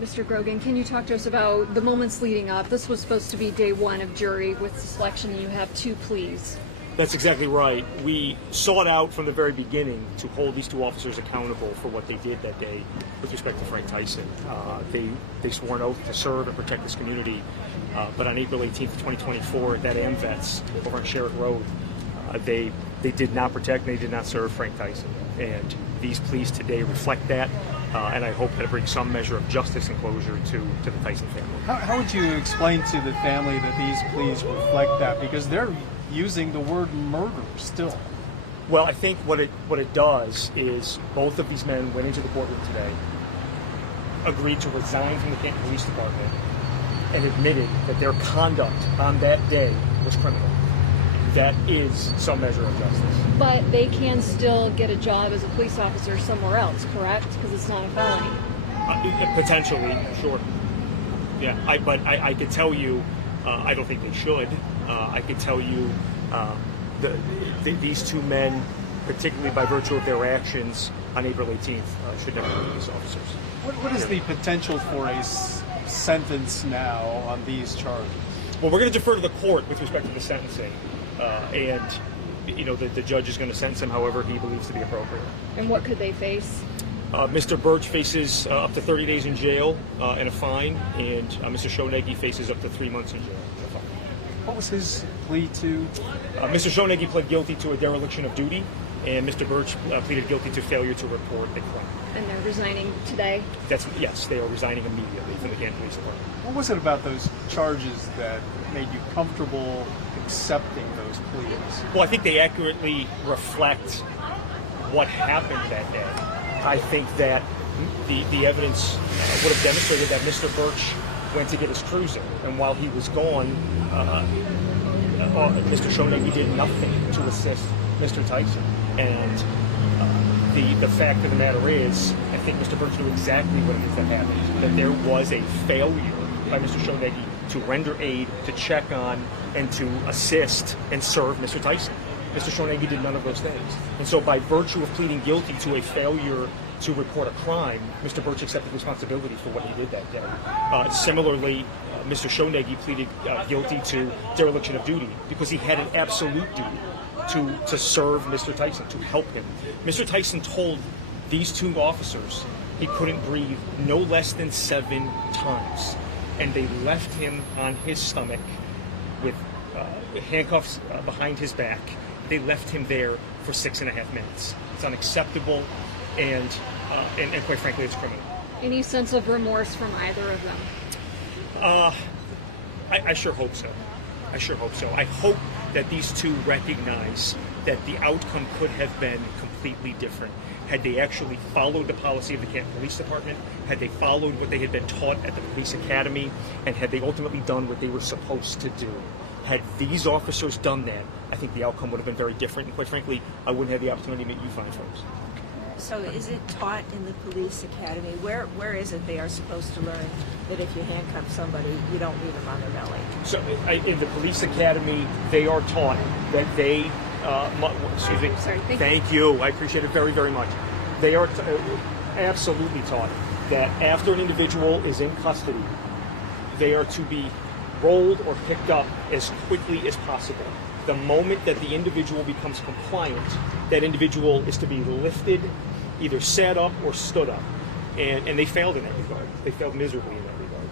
Mr. Grogan, can you talk to us about the moments leading up? This was supposed to be day one of jury with the selection, and you have 2 pleas. That's exactly right. We sought out from the very beginning to hold these 2 officers accountable for what they did that day with respect to Frank Tyson. They swore an oath to serve and protect this community, but on April 18th, 2024, at that AMVETS over on Sherritt Road, they did not protect and they did not serve Frank Tyson. And these pleas today reflect that, and I hope that it brings some measure of justice and closure to the Tyson family. How would you explain to the family that these pleas reflect that? Because they're using the word murder still. Well, I think what it does is both of these men went into the courtroom today, agreed to resign from the Canton Police Department, and admitted that their conduct on that day was criminal. That is some measure of justice. But they can still get a job as a police officer somewhere else, correct? Because it's not a felony. Potentially, sure. Yeah, but I could tell you, I don't think they should. I could tell you these 2 men, particularly by virtue of their actions on April 18th, should never be police officers. What is the potential for a sentence now on these charges? Well, we're going to defer to the court with respect to the sentencing, and the judge is going to sentence him however he believes to be appropriate. And what could they face? Mr. Burch faces up to 30 days in jail and a fine, and Mr. Schoenegge faces up to 3 months in jail and a fine. What was his plea to? Mr. Schoenegge pled guilty to a dereliction of duty, and Mr. Burch pleaded guilty to failure to report a crime. And they're resigning today? Yes, they are resigning immediately from the Canton Police Department. What was it about those charges that made you comfortable accepting those pleas? Well, I think they accurately reflect what happened that day. I think that the evidence would have demonstrated that Mr. Burch went to get his cruiser, and while he was gone, Mr. Schoenegge did nothing to assist Mr. Tyson. And the fact of the matter is, I think Mr. Burch knew exactly what it is that happened, that there was a failure by Mr. Schoenegge to render aid, to check on, and to assist and serve Mr. Tyson. Mr. Schoenegge did none of those things. And so by virtue of pleading guilty to a failure to report a crime, Mr. Burch accepted responsibility for what he did that day. Similarly, Mr. Schoenegge pleaded guilty to dereliction of duty because he had an absolute duty to serve Mr. Tyson, to help him. Mr. Tyson told these 2 officers he couldn't breathe no less than 7 times, and they left him on his stomach with handcuffs behind his back. They left him there for 6.5 minutes. It's unacceptable, and quite frankly, it's criminal. Any sense of remorse from either of them? I sure hope so. I sure hope so. I hope that these 2 recognize that the outcome could have been completely different had they actually followed the policy of the Canton Police Department, had they followed what they had been taught at the police academy, and had they ultimately done what they were supposed to do. Had these officers done that, I think the outcome would have been very different, and quite frankly, I wouldn't have the opportunity to meet you fine folks. So is it taught in the police academy? Where is it they are supposed to learn that if you handcuff somebody, you don't leave them on their belly? So in the police academy, they are taught that they, excuse me, Sorry, thank you, I appreciate it very, very much. They are absolutely taught that after an individual is in custody, they are to be rolled or picked up as quickly as possible. The moment that the individual becomes compliant, that individual is to be lifted, either sat up or stood up. And they failed in that regard. They failed miserably in that regard.